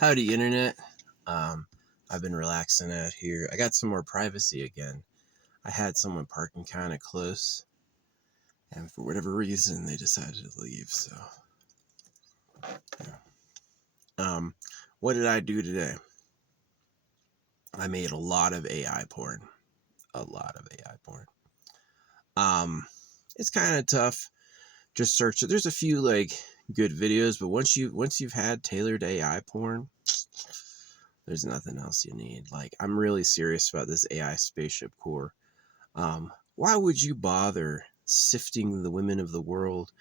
Howdy, internet. Um, I've been relaxing out here. I got some more privacy again. I had someone parking kind of close, and for whatever reason, they decided to leave. So, yeah. Um, what did I do today? I made a lot of AI porn. A lot of AI porn. Um, it's kind of tough. Just search it. There's a few like good videos, but once you've had tailored AI porn, there's nothing else you need. Like, I'm really serious about this AI spaceship core. Why would you bother sifting the women of the world,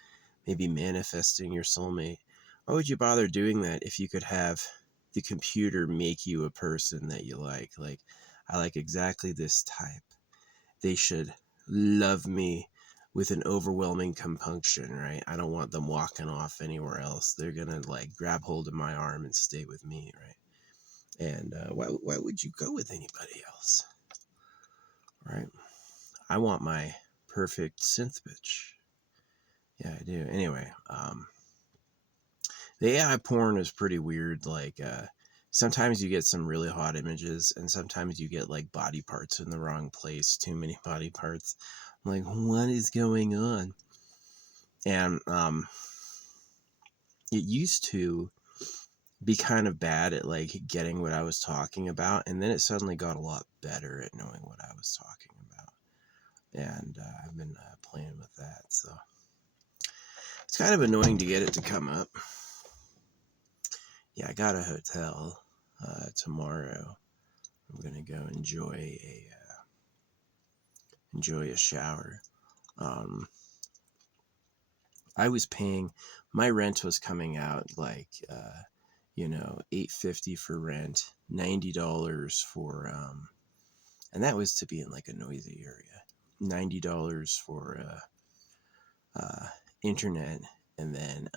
maybe manifesting your soulmate? Why would you bother doing that if you could have the computer make you a person that you like? Like, I like exactly this type. They should love me with an overwhelming compunction, right? I don't want them walking off anywhere else. They're gonna like grab hold of my arm and stay with me, right? And why would you go with anybody else, right? I want my perfect synth bitch. Yeah, I do. Anyway, the AI porn is pretty weird. Like, sometimes you get some really hot images, and sometimes you get like body parts in the wrong place. Too many body parts. I'm like, what is going on? And it used to be kind of bad at like getting what I was talking about, and then it suddenly got a lot better at knowing what I was talking about. And I've been playing with that, so it's kind of annoying to get it to come up. Yeah, I got a hotel tomorrow. I'm gonna go enjoy a shower. Um, I was paying. My rent was coming out like $8.50 for rent, $90 for and that was to be in like a noisy area. $90 for internet, and then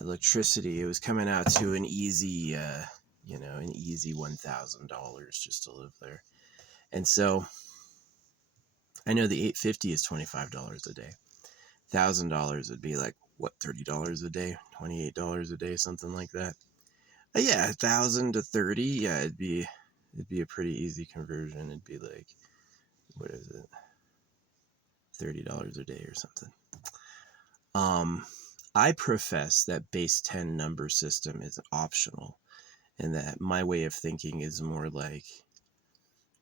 electricity. It was coming out to an easy $1,000 just to live there. And so I know the $8.50 is $25 a day. $1,000 would be like what, $30 a day, $28 a day, something like that. Yeah, 1,000 to 30. Yeah, it'd be a pretty easy conversion. It'd be like, what is it, $30 a day or something. I profess that base 10 number system is optional, and that my way of thinking is more like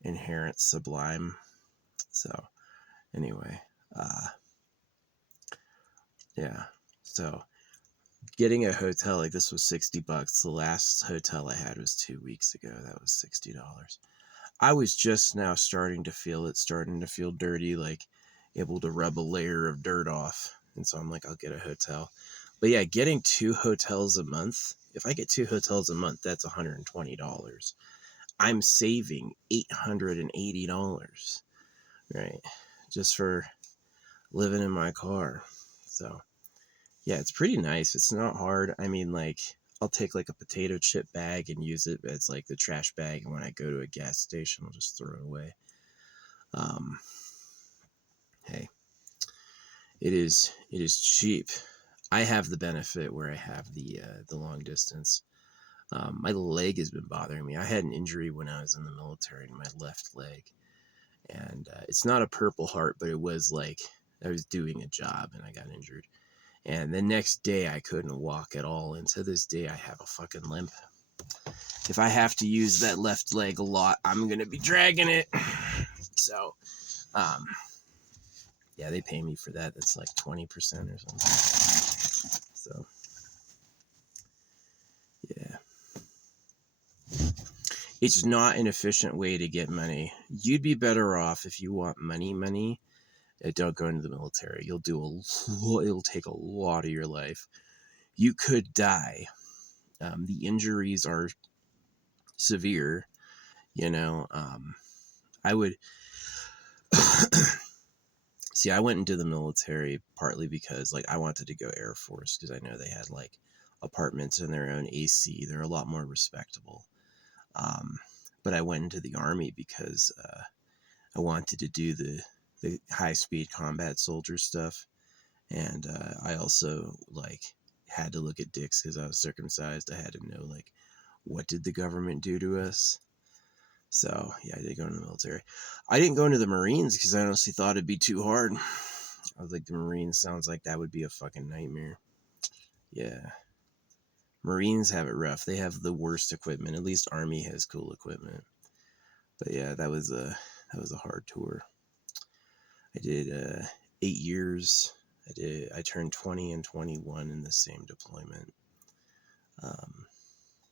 inherent sublime. So anyway, yeah. So getting a hotel like this was $60. The last hotel I had was 2 weeks ago. That was $60. I was just now starting to feel it, starting to feel dirty, like able to rub a layer of dirt off. And so I'm like, I'll get a hotel. But yeah, getting 2 hotels a month, if I get 2 hotels a month, that's $120. I'm saving $880, right? Just for living in my car. So yeah, it's pretty nice. It's not hard. I mean, like, I'll take like a potato chip bag and use it as like the trash bag, and when I go to a gas station, I'll just throw it away. Um, hey, it is cheap. I have the benefit where I have the long distance. My leg has been bothering me. I had an injury when I was in the military in my left leg, and it's not a Purple Heart, but it was like I was doing a job and I got injured. And the next day I couldn't walk at all, and to this day I have a fucking limp. If I have to use that left leg a lot, I'm gonna be dragging it. So, yeah, they pay me for that. That's like 20% or something. So, yeah. It's not an efficient way to get money. You'd be better off if you want money. Don't go into the military. It'll take a lot of your life. You could die. The injuries are severe. I would see. I went into the military partly because like I wanted to go Air Force because I know they had like apartments in their own AC. They're a lot more respectable. But I went into the Army because I wanted to do the high speed combat soldier stuff, and I also like had to look at dicks because I was circumcised. I had to know, like, what did the government do to us? So, yeah, I did go into the military. I didn't go into the Marines because I honestly thought it'd be too hard. I was like, the Marines sounds like that would be a fucking nightmare. Yeah. Marines have it rough. They have the worst equipment. At least Army has cool equipment. But yeah, that was a hard tour. I did 8 years. I turned 20 and 21 in the same deployment.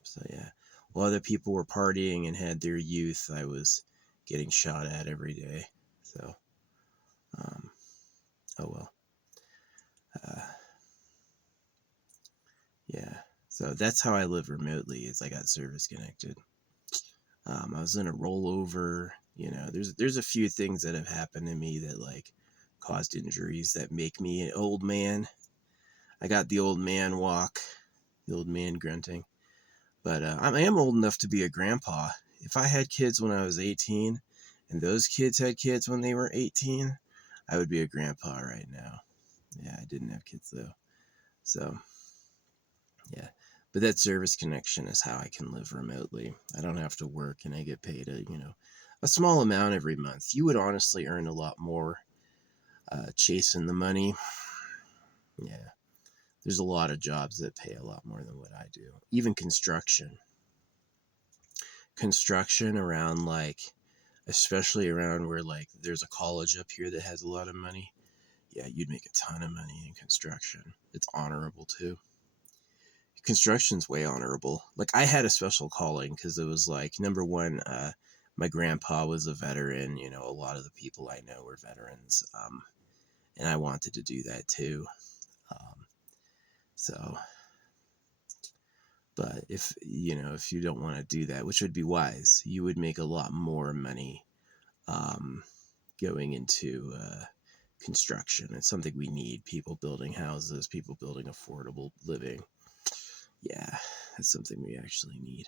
So yeah, while other people were partying and had their youth, I was getting shot at every day. So, oh well. Yeah. So that's how I live remotely. Is I got service connected. I was in a rollover. You know, there's a few things that have happened to me that like caused injuries that make me an old man. I got the old man walk, the old man grunting. But I am old enough to be a grandpa. If I had kids when I was 18 and those kids had kids when they were 18, I would be a grandpa right now. Yeah, I didn't have kids though. So, yeah. But that service connection is how I can live remotely. I don't have to work and I get paid a small amount every month. You would honestly earn a lot more chasing the money. Yeah. There's a lot of jobs that pay a lot more than what I do. Even construction. Construction around like, especially around where like there's a college up here that has a lot of money. Yeah, you'd make a ton of money in construction. It's honorable too. Construction's way honorable. Like I had a special calling because it was like number one, my grandpa was a veteran. You know, a lot of the people I know were veterans, and I wanted to do that too. Um, so, but if you don't want to do that, which would be wise, you would make a lot more money going into construction. It's something we need. People building houses, people building affordable living. Yeah, that's something we actually need.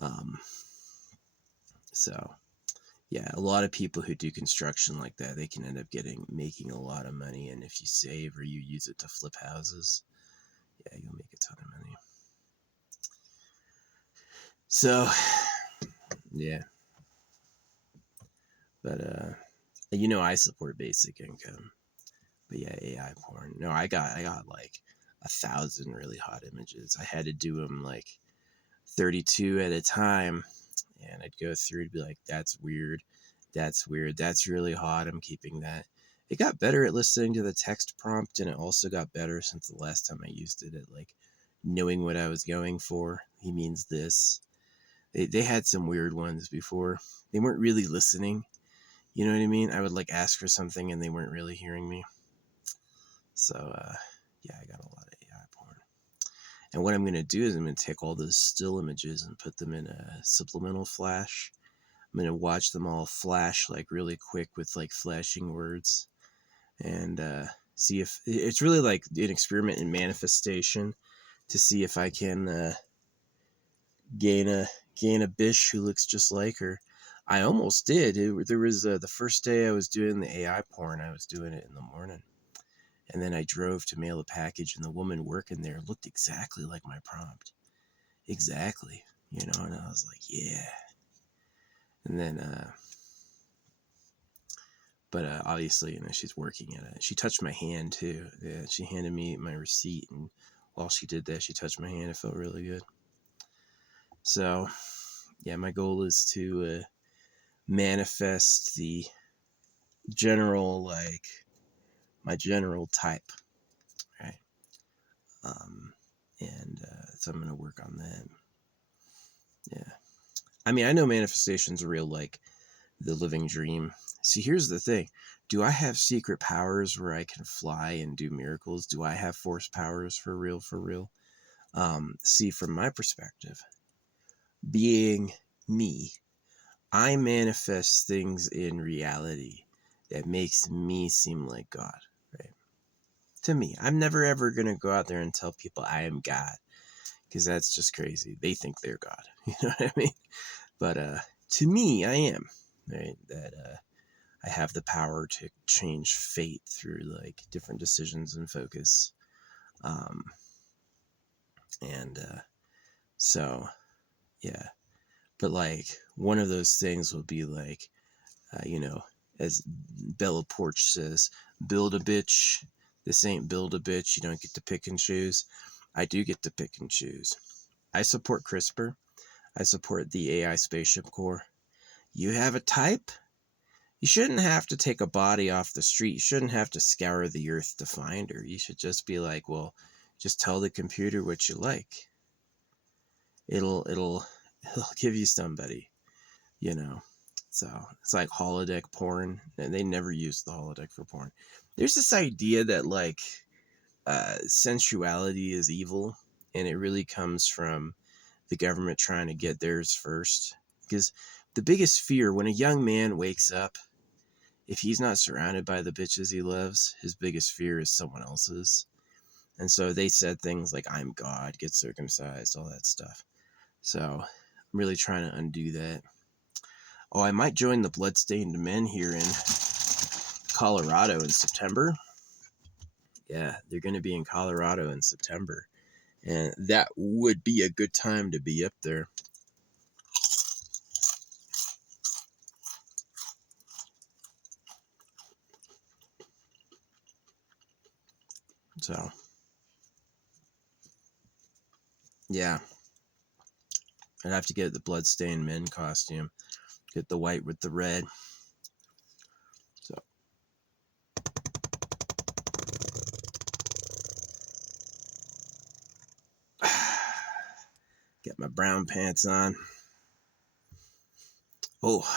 Um, so yeah, a lot of people who do construction like that, they can end up making a lot of money. And if you save or you use it to flip houses, yeah, you'll make a ton of money. So yeah, but I support basic income. But yeah, AI porn. No, I got like 1,000 really hot images. I had to do them like 32 at a time, and I'd go through and be like, that's weird, that's really hot, I'm keeping that. It got better at listening to the text prompt, and it also got better since the last time I used it at like knowing what I was going for. He means this. They had some weird ones before. They weren't really listening. You know what I mean? I would like ask for something and they weren't really hearing me. So yeah, I got a lot of AI porn. And what I'm going to do is I'm going to take all those still images and put them in a supplemental flash. I'm going to watch them all flash like really quick with like flashing words and see if it's really like an experiment in manifestation to see if I can gain a bish who looks just like her. I almost did. There was the first day I was doing the AI porn, I was doing it in the morning. And then I drove to mail a package, and the woman working there looked exactly like my prompt. Exactly. And I was like, yeah. And then, but obviously, she's working at it. She touched my hand, too. Yeah, she handed me my receipt, and while she did that, she touched my hand. It felt really good. So, yeah, my goal is to manifest the general, like, my general type, right? And so I'm going to work on that. Yeah. I mean, I know manifestation's real, like the living dream. See, here's the thing. Do I have secret powers where I can fly and do miracles? Do I have force powers for real, for real? See, from my perspective, being me, I manifest things in reality that makes me seem like God, right? To me, I'm never ever going to go out there and tell people I am God, because that's just crazy. They think they're God. You know what I mean? But to me, I am, right? That I have the power to change fate through like different decisions and focus. And so, yeah. But like, one of those things will be like, you know, as Bella Porch says, build a bitch. This ain't build a bitch. You don't get to pick and choose. I do get to pick and choose. I support CRISPR. I support the AI spaceship core. You have a type? You shouldn't have to take a body off the street. You shouldn't have to scour the earth to find her. You should just be like, well, just tell the computer what you like. It'll give you somebody, you know. So it's like holodeck porn. And they never used the holodeck for porn. There's this idea that like sensuality is evil, and it really comes from the government trying to get theirs first. Because the biggest fear when a young man wakes up, if he's not surrounded by the bitches he loves, his biggest fear is someone else's. And so they said things like, I'm God, get circumcised, all that stuff. So I'm really trying to undo that. Oh, I might join the Bloodstained Men here in Colorado in September. Yeah, they're going to be in Colorado in September. And that would be a good time to be up there. So, yeah. I'd have to get the Bloodstained Men costume. Get the white with the red. So, get my brown pants on. Oh,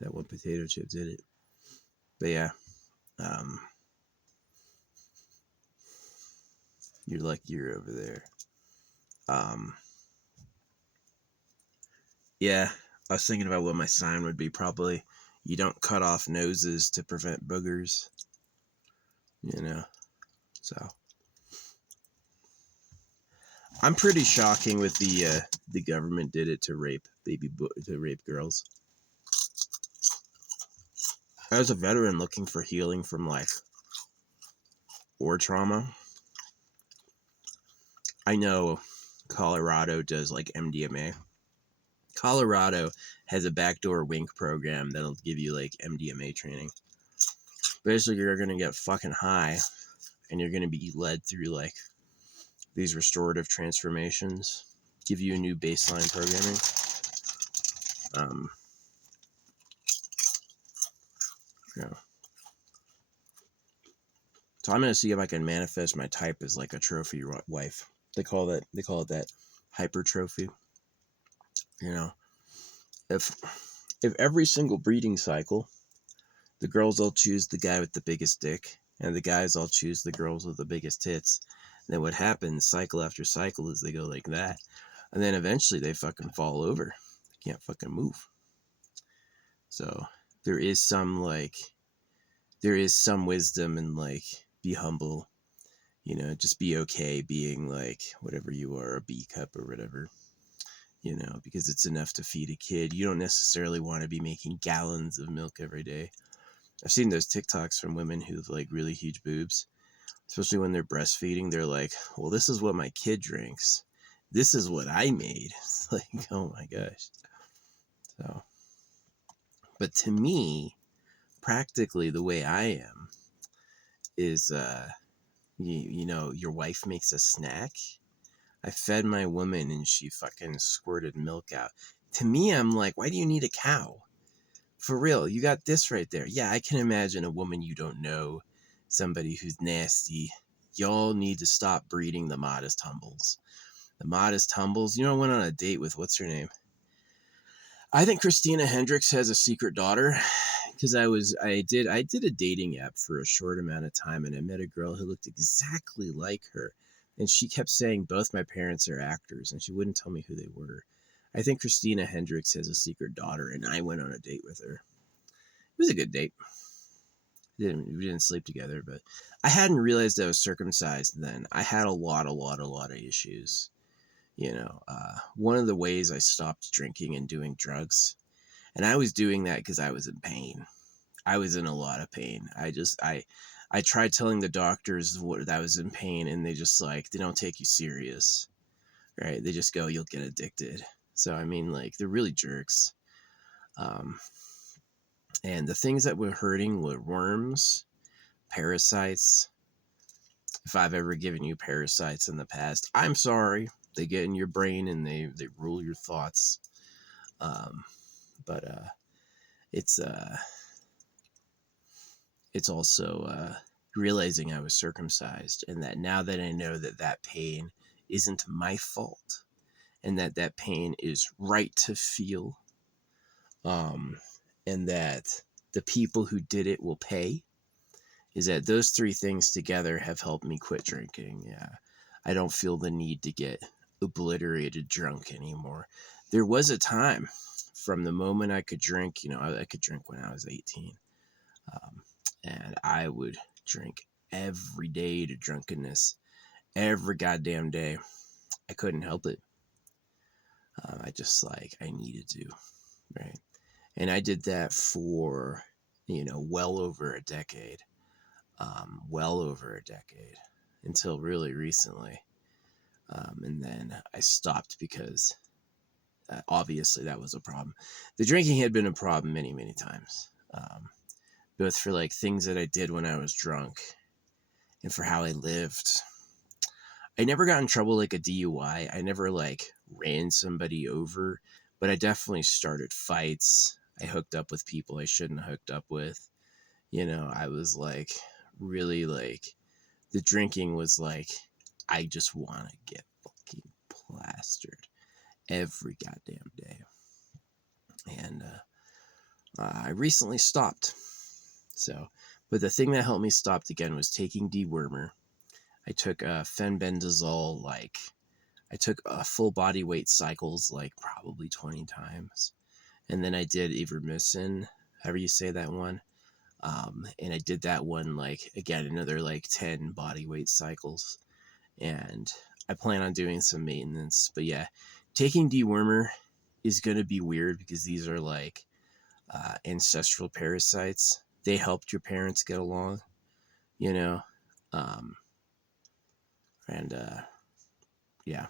that one potato chip did it. But yeah, you're lucky you're over there. Yeah, I was thinking about what my sign would be. Probably, you don't cut off noses to prevent boogers. You know, so I'm pretty shocking with the government did it to rape to rape girls. As a veteran looking for healing from like war trauma, I know Colorado does like MDMA. Colorado has a backdoor wink program that'll give you like MDMA training. Basically, you're gonna get fucking high, and you're gonna be led through like these restorative transformations, give you a new baseline programming. Yeah. So I'm gonna see if I can manifest my type as like a trophy wife. They call it that hypertrophy. You know, if every single breeding cycle, the girls all choose the guy with the biggest dick, and the guys all choose the girls with the biggest tits, then what happens cycle after cycle is they go like that, and then eventually they fucking fall over. They can't fucking move. So there is some wisdom in like be humble, you know, just be okay being like whatever you are, a B cup or whatever, you know, because it's enough to feed a kid. You don't necessarily want to be making gallons of milk every day. I've seen those TikToks from women who've like really huge boobs, especially when they're breastfeeding. They're like, well, this is what my kid drinks. This is what I made. It's like, oh my gosh. So, but to me, practically the way I am is, you know, your wife makes a snack. I fed my woman and she fucking squirted milk out. To me, I'm like, why do you need a cow? For real, you got this right there. Yeah, I can imagine a woman you don't know, somebody who's nasty. Y'all need to stop breeding the modest humbles. The modest humbles, you know, I went on a date with, what's her name? I think Christina Hendricks has a secret daughter because I did a dating app for a short amount of time, and I met a girl who looked exactly like her, and she kept saying both my parents are actors, and she wouldn't tell me who they were. I think Christina Hendricks has a secret daughter, and I went on a date with her. It was a good date. We didn't sleep together, but I hadn't realized I was circumcised then. I had a lot of issues. You know, one of the ways I stopped drinking and doing drugs, and I was doing that because I was in pain. I was in a lot of pain. I tried telling the doctors that I was in pain, and they just like, they don't take you serious. right? They just go, you'll get addicted. So, I mean, like, they're really jerks. Um, and the things that were hurting were worms, parasites. If I've ever given you parasites in the past, I'm sorry. They get in your brain and they rule your thoughts. Um, but it's it's also realizing I was circumcised, and that now that I know that that pain isn't my fault, and that that pain is right to feel, um, and that the people who did it will pay, is that those three things together have helped me quit drinking. Yeah, I don't feel the need to get obliterated drunk anymore. There was a time from the moment I could drink, I could drink when I was 18. Um, and I would drink every day to drunkenness, every goddamn day. I couldn't help it. I just I needed to, right? And I did that for, well over a decade, until really recently. And then I stopped because obviously that was a problem. The drinking had been a problem many, many times, both for things that I did when I was drunk and for how I lived. I never got in trouble like a DUI. I never ran somebody over, but I definitely started fights. I hooked up with people I shouldn't have hooked up with. I was really the drinking was I just want to get fucking plastered every goddamn day. And I recently stopped. So, but the thing that helped me stop again was taking dewormer. I took fenbendazole, I took full body weight cycles probably 20 times. And then I did ivermectin, however you say that one. And I did that one again, another 10 body weight cycles. And I plan on doing some maintenance. But yeah, taking dewormer is going to be weird because these are ancestral parasites. They helped your parents get along, you know? Um, and yeah.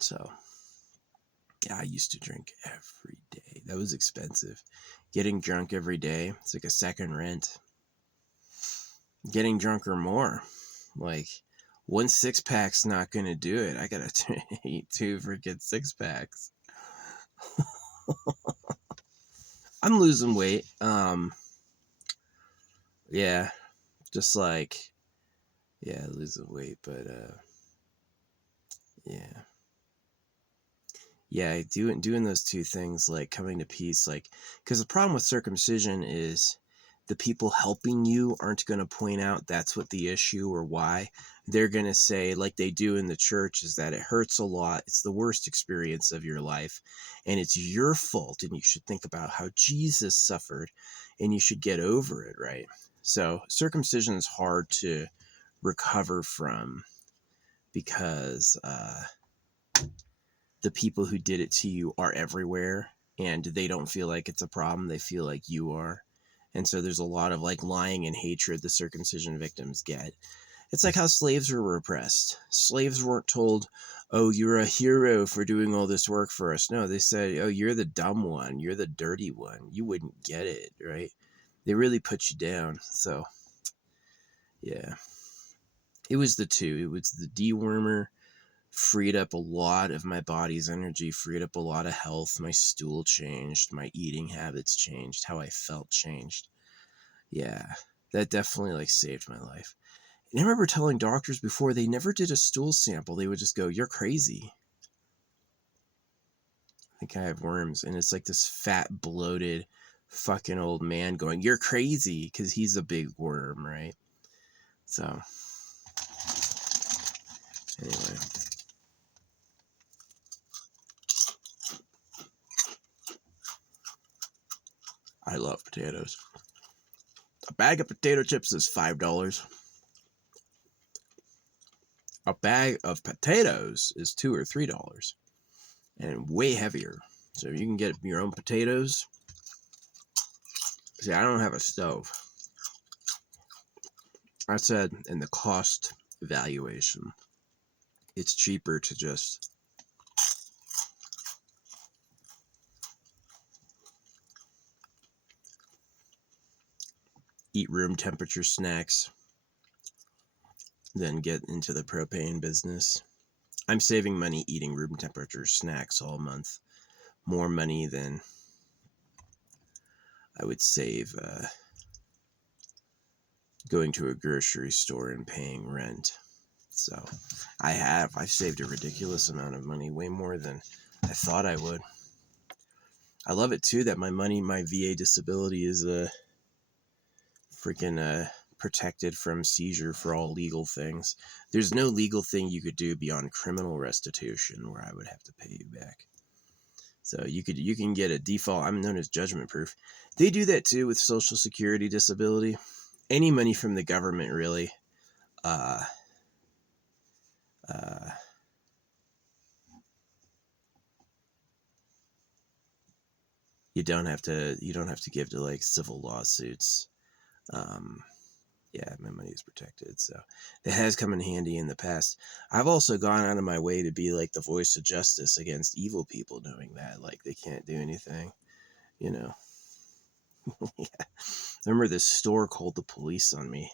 So yeah, I used to drink every day. That was expensive. Getting drunk every day, it's like a second rent. Getting drunk or more. One 6-pack's not gonna do it. I gotta eat 2 freaking 6-packs. I'm losing weight. Yeah, just losing weight, but yeah. Yeah, doing those two things, coming to peace, because the problem with circumcision is the people helping you aren't going to point out that's what the issue or why. They're going to say, like they do in the church, is that it hurts a lot. It's the worst experience of your life, and it's your fault, and you should think about how Jesus suffered, and you should get over it, right? So circumcision is hard to recover from because the people who did it to you are everywhere, and they don't feel like it's a problem. They feel like you are. And so there's a lot of lying and hatred the circumcision victims get. It's like how slaves were repressed. Slaves weren't told, oh, you're a hero for doing all this work for us. No, they said, oh, you're the dumb one. You're the dirty one. You wouldn't get it, right? They really put you down. So, yeah. It was the two. It was the dewormer, freed up a lot of my body's energy, freed up a lot of health. My stool changed, my eating habits changed, how I felt changed. Yeah, that definitely saved my life. And I remember telling doctors before, they never did a stool sample. They would just go, you're crazy. I think I have worms. And it's this fat, bloated fucking old man going, you're crazy, because he's a big worm, right? So, anyway. I love potatoes. A bag of potato chips is $5. A bag of potatoes is $2 or $3 and way heavier. So you can get your own potatoes. See, I don't have a stove. I said in the cost evaluation, It's cheaper to just eat room temperature snacks than get into the propane business. I'm saving money eating room temperature snacks all month. More money than I would save going to a grocery store and paying rent. So I've saved a ridiculous amount of money, way more than I thought I would. I love it too that my VA disability is freaking protected from seizure for all legal things. There's no legal thing you could do beyond criminal restitution where I would have to pay you back. So you can get a default. I'm known as judgment proof. They do that too with Social Security disability. Any money from the government, really. Uh, you don't have to give to like civil lawsuits. Yeah, my money is protected, so it has come in handy in the past. I've also gone out of my way to be like the voice of justice against evil people, knowing that like they can't do anything, you know. Yeah. I remember this store called the police on me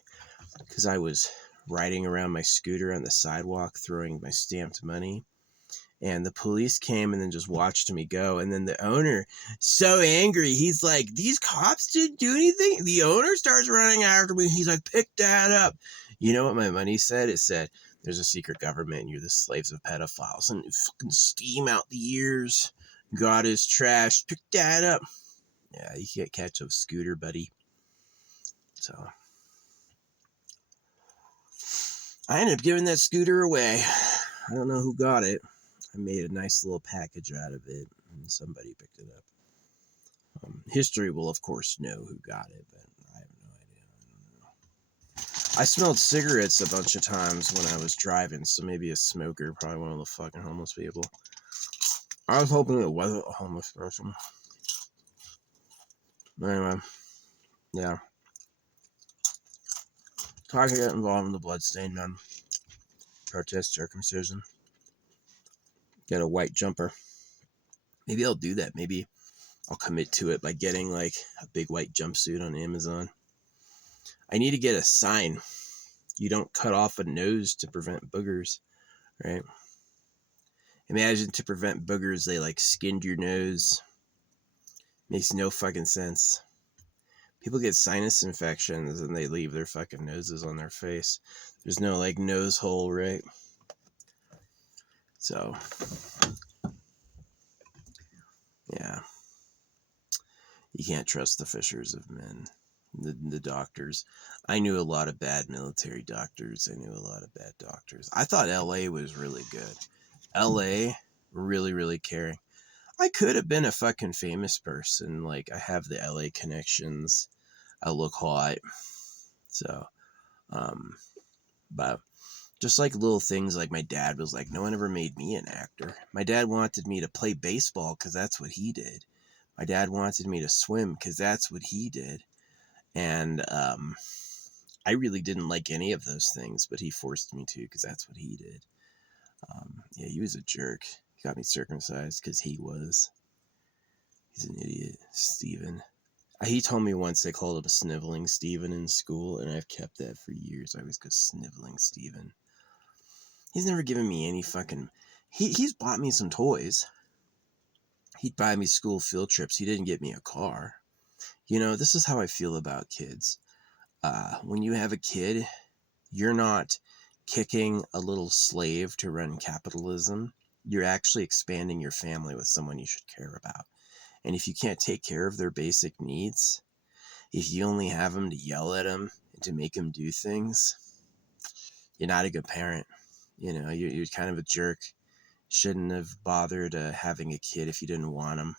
because I was riding around my scooter on the sidewalk throwing my stamped money. And the police came and then just watched me go. And then the owner, so angry, he's like, these cops didn't do anything. The owner starts running after me. He's like, pick that up. You know what my money said? It said, there's a secret government and you're the slaves of pedophiles. And fucking steam out the ears. God is trash. Pick that up. Yeah, you can't catch a scooter, buddy. So I ended up giving that scooter away. I don't know who got it. I made a nice little package out of it, and somebody picked it up. History will, of course, know who got it, but I have no idea. I don't know. I smelled cigarettes a bunch of times when I was driving, so maybe a smoker, probably one of the fucking homeless people. I was hoping it wasn't a homeless person. Anyway, yeah. So I could get involved in the bloodstain, man. Protest circumcision. Get a white jumper. Maybe I'll do that. Maybe I'll commit to it by getting like a big white jumpsuit on Amazon. I need to get a sign. You don't cut off a nose to prevent boogers, right? Imagine to prevent boogers, they like skinned your nose. Makes no fucking sense. People get sinus infections and they leave their fucking noses on their face. There's no like nose hole, right? So, yeah. You can't trust the fishers of men. The doctors. I knew a lot of bad military doctors. I knew a lot of bad doctors. I thought LA was really good. LA, really, really caring. I could have been a fucking famous person. Like, I have the LA connections. I look hot. So, but just like little things like my dad was like, no one ever made me an actor. My dad wanted me to play baseball because that's what he did. My dad wanted me to swim because that's what he did. And I really didn't like any of those things, but he forced me to because that's what he did. Yeah, he was a jerk. He got me circumcised because he was. He's an idiot, Steven. He told me once they called him Sniveling Steven in school, and I've kept that for years. I always go Sniveling Steven. He's never given me any fucking... He's bought me some toys. He'd buy me school field trips. He didn't get me a car. You know, this is how I feel about kids. When you have a kid, you're not kicking a little slave to run capitalism. You're actually expanding your family with someone you should care about. And if you can't take care of their basic needs, if you only have them to yell at them and to make them do things, you're not a good parent. You know, you're kind of a jerk. Shouldn't have bothered having a kid if you didn't want them.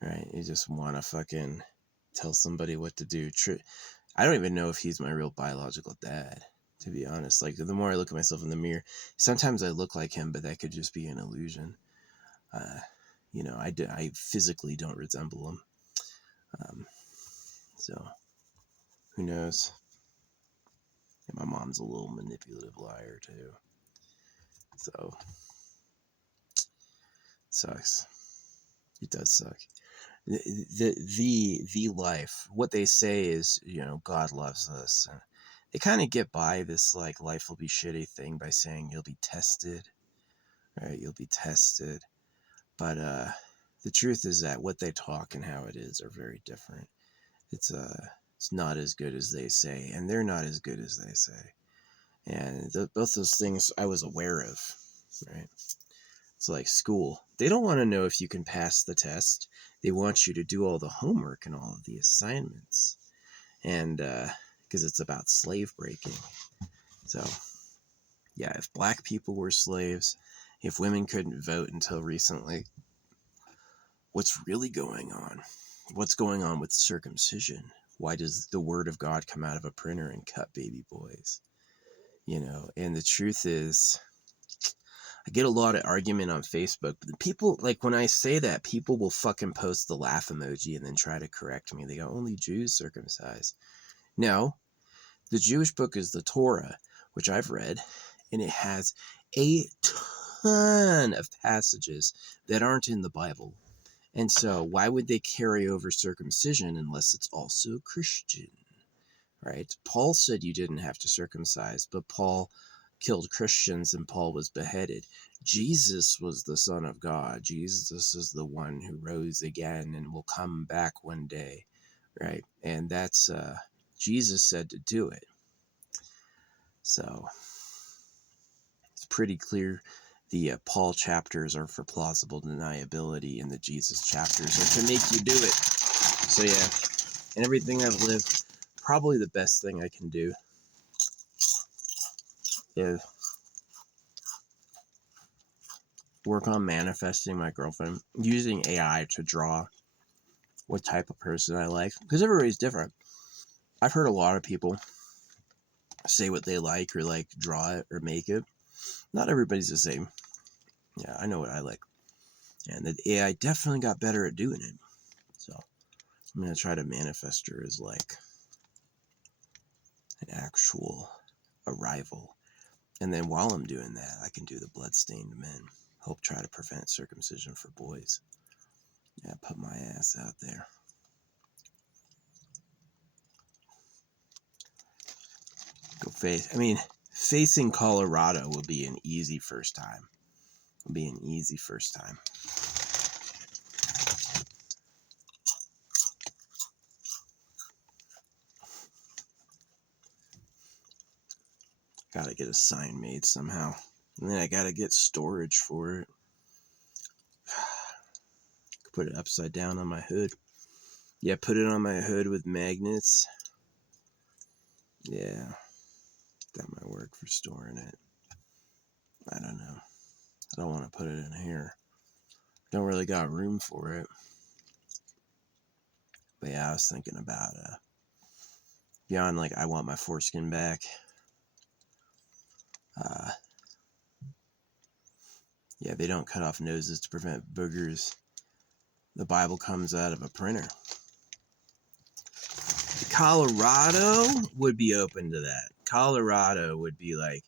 Right? You just want to fucking tell somebody what to do. I don't even know if he's my real biological dad, to be honest. Like, the more I look at myself in the mirror, sometimes I look like him, but that could just be an illusion. You know, I physically don't resemble him. So, who knows? And my mom's a little manipulative liar, too. So, it sucks. It does suck. The life, what they say is, God loves us. And they kind of get by this, like, life will be shitty thing by saying you'll be tested, right? You'll be tested. But the truth is that what they talk and how it is are very different. It's not as good as they say, and they're not as good as they say. And both those things I was aware of, right? It's like school. They don't want to know if you can pass the test. They want you to do all the homework and all of the assignments. And because it's about slave breaking. So, yeah, if black people were slaves, if women couldn't vote until recently, what's really going on? What's going on with circumcision? Why does the word of God come out of a printer and cut baby boys? And the truth is, I get a lot of argument on Facebook, but people, like, when I say that, people will fucking post the laugh emoji and then try to correct me. They go, only Jews circumcise. No, the Jewish book is the Torah, which I've read, and it has a ton of passages that aren't in the Bible. And so why would they carry over circumcision unless it's also Christian, right? Paul said you didn't have to circumcise, but Paul killed Christians and Paul was beheaded. Jesus was the Son of God. Jesus is the one who rose again and will come back one day, right? And that's, Jesus said to do it. So it's pretty clear the Paul chapters are for plausible deniability and the Jesus chapters are to make you do it. So yeah, and everything I've lived, probably the best thing I can do is work on manifesting my girlfriend, using AI to draw what type of person I like, because everybody's different. I've heard a lot of people say what they like or like draw it or make it. Not everybody's the same. Yeah, I know what I like. And the AI definitely got better at doing it. So I'm going to try to manifest her as like an actual arrival. And then while I'm doing that, I can do the bloodstained men. Help try to prevent circumcision for boys. Yeah, put my ass out there. Go face. I mean, facing Colorado will be an easy first time. Will be an easy first time. Gotta get a sign made somehow. And then I gotta get storage for it. Put it upside down on my hood. Yeah, put it on my hood with magnets. Yeah, that might work for storing it. I don't know. I don't want to put it in here. Don't really got room for it. But yeah, I was thinking about beyond like I want my foreskin back. Yeah, they don't cut off noses to prevent boogers. The Bible comes out of a printer. Colorado would be open to that. Colorado would be like,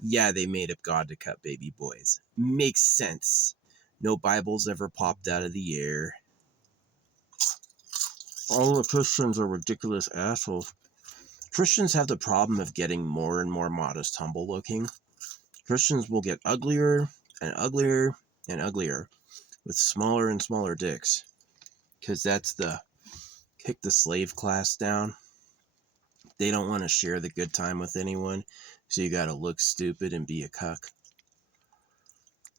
yeah, they made up God to cut baby boys. Makes sense. No Bibles ever popped out of the air. All the Christians are ridiculous assholes. Christians have the problem of getting more and more modest, humble looking. Christians will get uglier and uglier and uglier with smaller and smaller dicks. Because that's the kick the slave class down. They don't want to share the good time with anyone. So you gotta look stupid and be a cuck.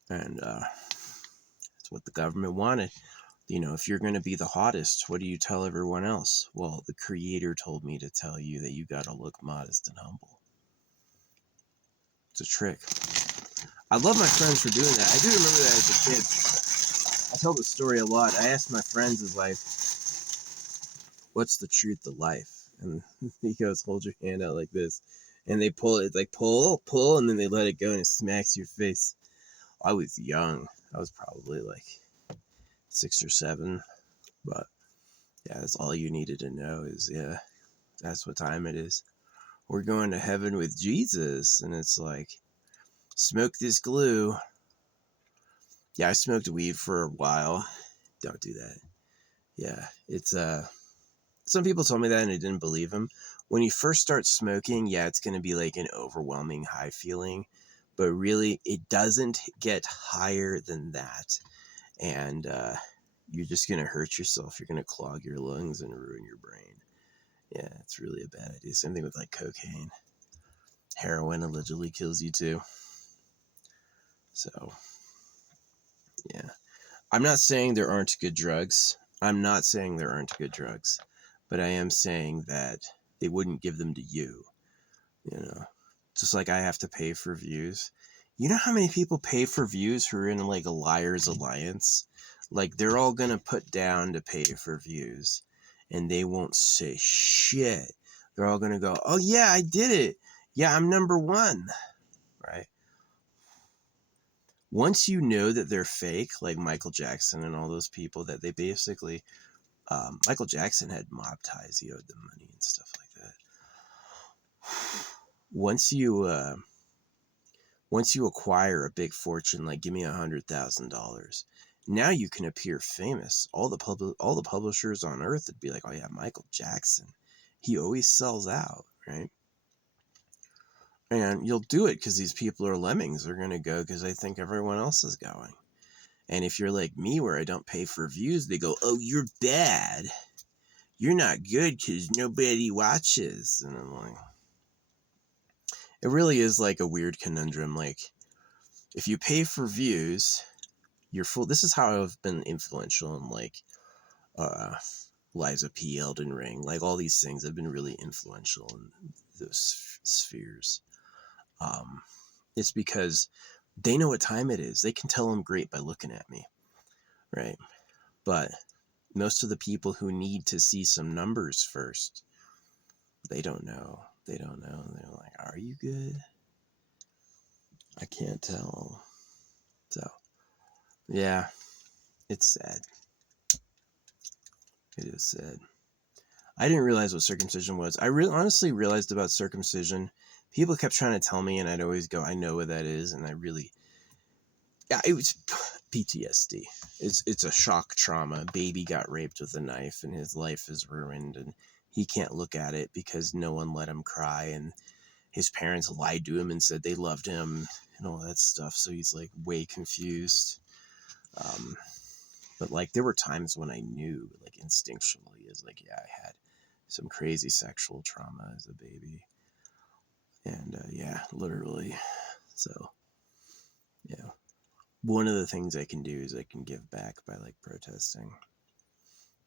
And that's what the government wanted. If you're going to be the hottest, what do you tell everyone else? Well, the creator told me to tell you that you got to look modest and humble. It's a trick. I love my friends for doing that. I do remember that as a kid. I tell the story a lot. I asked my friends, is like, what's the truth of life? And he goes, hold your hand out like this. And they pull it, like pull, and then they let it go and it smacks your face. I was young. I was probably like 6 or 7. But yeah, that's all you needed to know is, yeah, that's what time it is. We're going to heaven with Jesus. And it's like, smoke this glue. Yeah, I smoked weed for a while. Don't do that. Yeah, it's some people told me that and I didn't believe them. When you first start smoking, yeah, it's going to be like an overwhelming high feeling, but really it doesn't get higher than that. And you're just going to hurt yourself. You're going to clog your lungs and ruin your brain. Yeah, it's really a bad idea. Same thing with like cocaine. Heroin allegedly kills you too. So, yeah. I'm not saying there aren't good drugs. I'm not saying there aren't good drugs. But I am saying that they wouldn't give them to you. You know, just like I have to pay for views. You know how many people pay for views who are in like a liars alliance? Like they're all gonna put down to pay for views and they won't say shit. They're all gonna go, oh yeah, I did it. Yeah, I'm number one. Right? Once you know that they're fake, like Michael Jackson and all those people, that they basically, Michael Jackson had mob ties. He owed them money and stuff like that. Once you acquire a big fortune, like give me $100,000, now you can appear famous. All the publishers on earth would be like, oh yeah, Michael Jackson, he always sells out, right? And you'll do it because these people are lemmings. They're gonna go because they think everyone else is going. And if you're like me, where I don't pay for views, they go, oh, you're bad. You're not good because nobody watches. And I'm like, it really is like a weird conundrum. Like, if you pay for views, you're full. This is how I've been influential in like uh, Liza P. Elden Ring. Like all these things have been really influential in those spheres. It's because they know what time it is. They can tell I'm great by looking at me, right? But most of the people who need to see some numbers first, they don't know. They don't know. They're like, are you good? I can't tell. So, yeah, it's sad. It is sad. I didn't realize what circumcision was. I honestly realized about circumcision. People kept trying to tell me, and I'd always go, I know what that is. And I really, yeah, it was PTSD. It's a shock trauma. Baby got raped with a knife, and his life is ruined. And he can't look at it because no one let him cry. And his parents lied to him and said they loved him and all that stuff. So he's like way confused. But like there were times when I knew, like instinctually, is like, yeah, I had some crazy sexual trauma as a baby. And yeah, literally. So, yeah. One of the things I can do is I can give back by like protesting.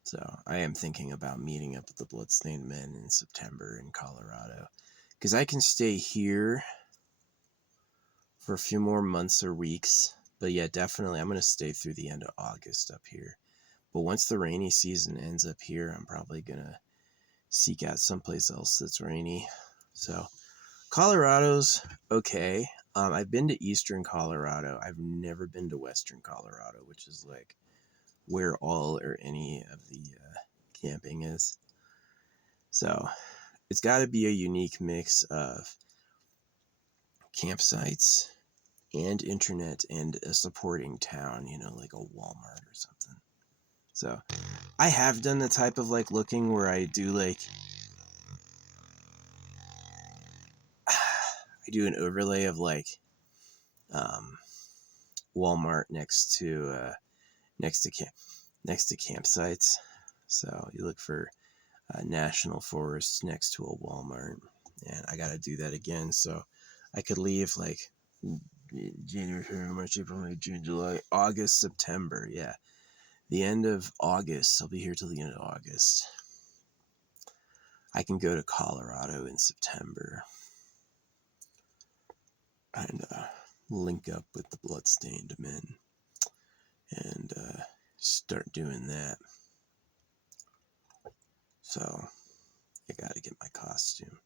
So I am thinking about meeting up with the Bloodstained Men in September in Colorado. Because I can stay here for a few more months or weeks. But yeah, definitely I'm going to stay through the end of August up here. But once the rainy season ends up here, I'm probably going to seek out someplace else that's rainy. So Colorado's okay. I've been to Eastern Colorado. I've never been to Western Colorado, which is like where all or any of the camping is. So it's got to be a unique mix of campsites and internet and a supporting town, you know, like a Walmart or something. So I have done the type of like looking where I do like I do an overlay of like Walmart next to campsites. So you look for national forests next to a Walmart, and I got to do that again. So I could leave like January, February, March, April, May, June, July, August, September. Yeah, the end of August. I'll be here till the end of August. I can go to Colorado in September and link up with the Bloodstained Men and start doing that. So I gotta get my costume.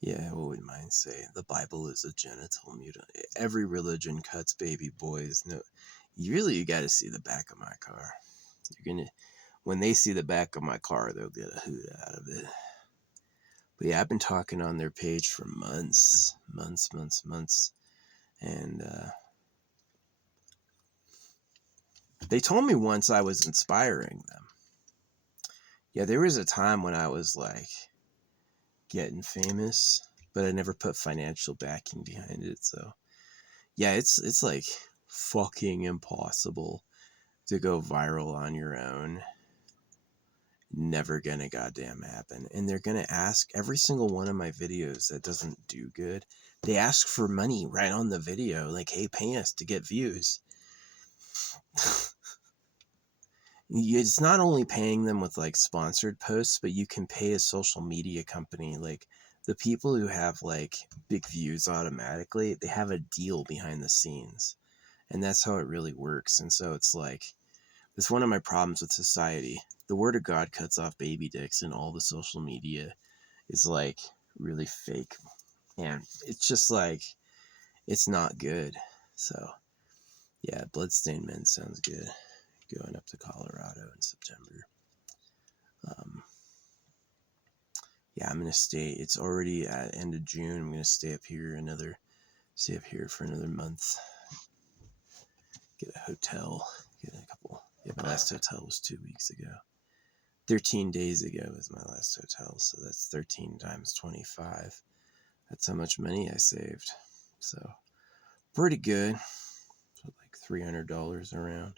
Yeah, what would mine say? The Bible is a genital mutilation. Every religion cuts baby boys. No, you gotta see the back of my car. when they see the back of my car, they'll get a hoot out of it. But yeah, I've been talking on their page for months. And they told me once I was inspiring them. Yeah, there was a time when I was like getting famous, but I never put financial backing behind it. So yeah, it's like fucking impossible to go viral on your own. Never gonna goddamn happen. And they're gonna ask every single one of my videos that doesn't do good. They ask for money right on the video, like, hey, pay us to get views. It's not only paying them with like sponsored posts, but you can pay a social media company. Like the people who have like big views automatically, they have a deal behind the scenes. And that's how it really works. And so it's like, it's one of my problems with society. The word of God cuts off baby dicks, and all the social media is like really fake. And it's just like, it's not good. So yeah, Bloodstained Men sounds good. Going up to Colorado in September. Yeah, I'm gonna stay. It's already at end of June. I'm gonna stay up here for another month. Get a hotel. Get a couple. Yeah, my last hotel was 2 weeks ago. 13 days ago was my last hotel, so that's 13 times 25. That's how much money I saved. So pretty good. So like $300 around.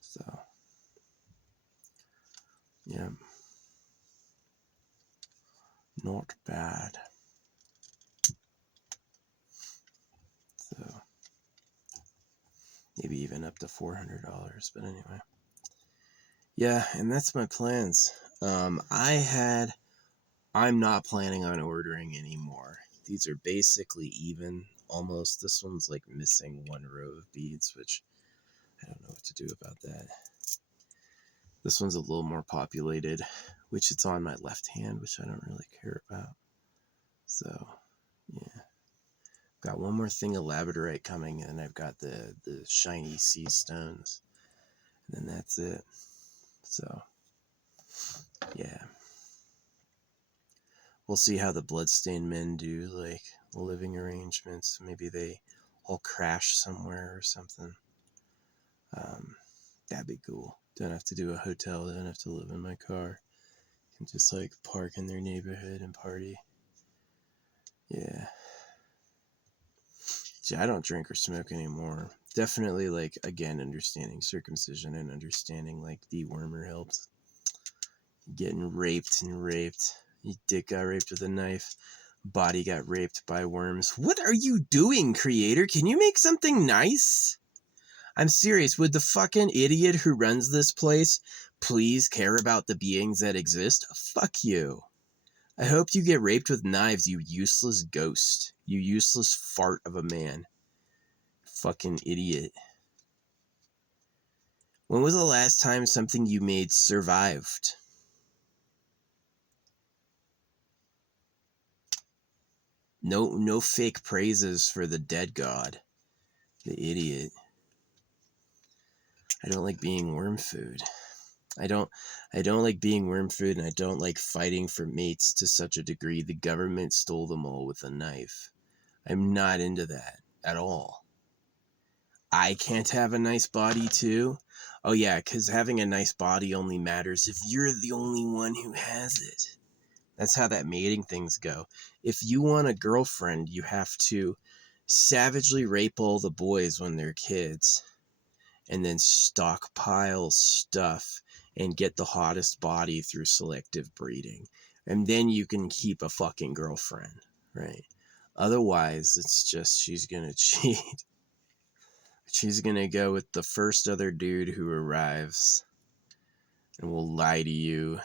So yeah, not bad. So maybe even up to $400. But anyway, yeah, and that's my plans. I'm not planning on ordering anymore. These are basically even, almost. This one's like missing one row of beads, which I don't know what to do about that. This one's a little more populated, which it's on my left hand, which I don't really care about. So, yeah. Got one more thing of labradorite coming, and I've got the shiny sea stones. And then that's it. So, yeah. We'll see how the Bloodstained Men do, like, living arrangements. Maybe they all crash somewhere or something. That'd be cool. Don't have to do a hotel. Don't have to live in my car. Can just, like, park in their neighborhood and party. Yeah. See, I don't drink or smoke anymore. Definitely, like, again, understanding circumcision and understanding, like, dewormer helps. Getting raped. Your dick got raped with a knife. Body got raped by worms. What are you doing, creator? Can you make something nice? I'm serious. Would the fucking idiot who runs this place please care about the beings that exist? Fuck you. I hope you get raped with knives, you useless ghost. You useless fart of a man. Fucking idiot. When was the last time something you made survived? No fake praises for the dead god. The idiot. I don't like being worm food. I don't like being worm food, and I don't like fighting for mates to such a degree the government stole them all with a knife. I'm not into that at all. I can't have a nice body too? Oh yeah, because having a nice body only matters if you're the only one who has it. That's how that mating things go. If you want a girlfriend, you have to savagely rape all the boys when they're kids, and then stockpile stuff and get the hottest body through selective breeding. And then you can keep a fucking girlfriend, right? Otherwise, it's just she's gonna cheat. She's gonna go with the first other dude who arrives and will lie to you.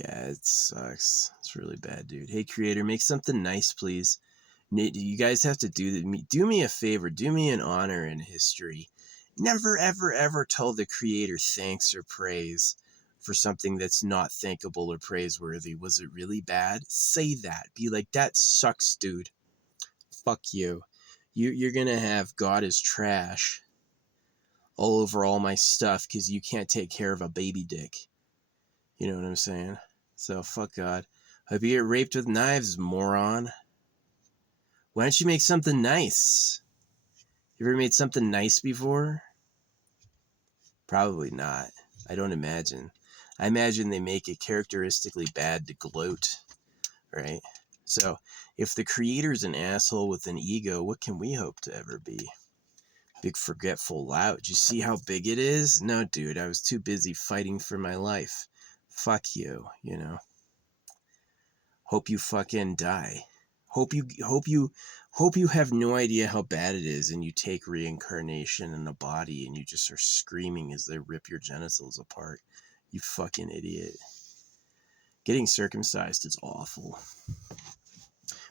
Yeah, it sucks. It's really bad, dude. Hey, creator, make something nice, please. You guys have to do me a favor. Do me an honor in history. Never, ever, ever tell the creator thanks or praise for something that's not thankable or praiseworthy. Was it really bad? Say that. Be like, that sucks, dude. Fuck you. You're gonna have God is trash all over all my stuff because you can't take care of a baby dick. You know what I'm saying? So fuck God. Hope you get raped with knives, moron. Why don't you make something nice? You ever made something nice before? Probably not. I don't imagine. I imagine they make it characteristically bad to gloat, right? So, if the creator's an asshole with an ego, what can we hope to ever be? Big forgetful lout. Did you see how big it is? No, dude, I was too busy fighting for my life. Fuck you, you know. Hope you fucking die. Hope you have no idea how bad it is and you take reincarnation in a body and you just are screaming as they rip your genitals apart. You fucking idiot. Getting circumcised is awful.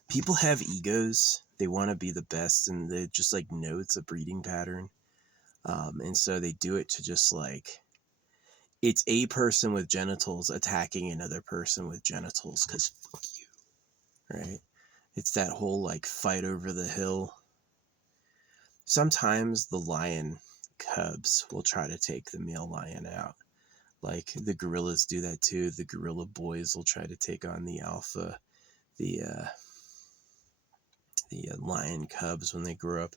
People have egos. They want to be the best and they just like know it's a breeding pattern. And so they do it to just like, it's a person with genitals attacking another person with genitals because fuck you, right? It's that whole like fight over the hill. Sometimes the lion cubs will try to take the male lion out. Like the gorillas do that too. The gorilla boys will try to take on the alpha. The lion cubs, when they grow up,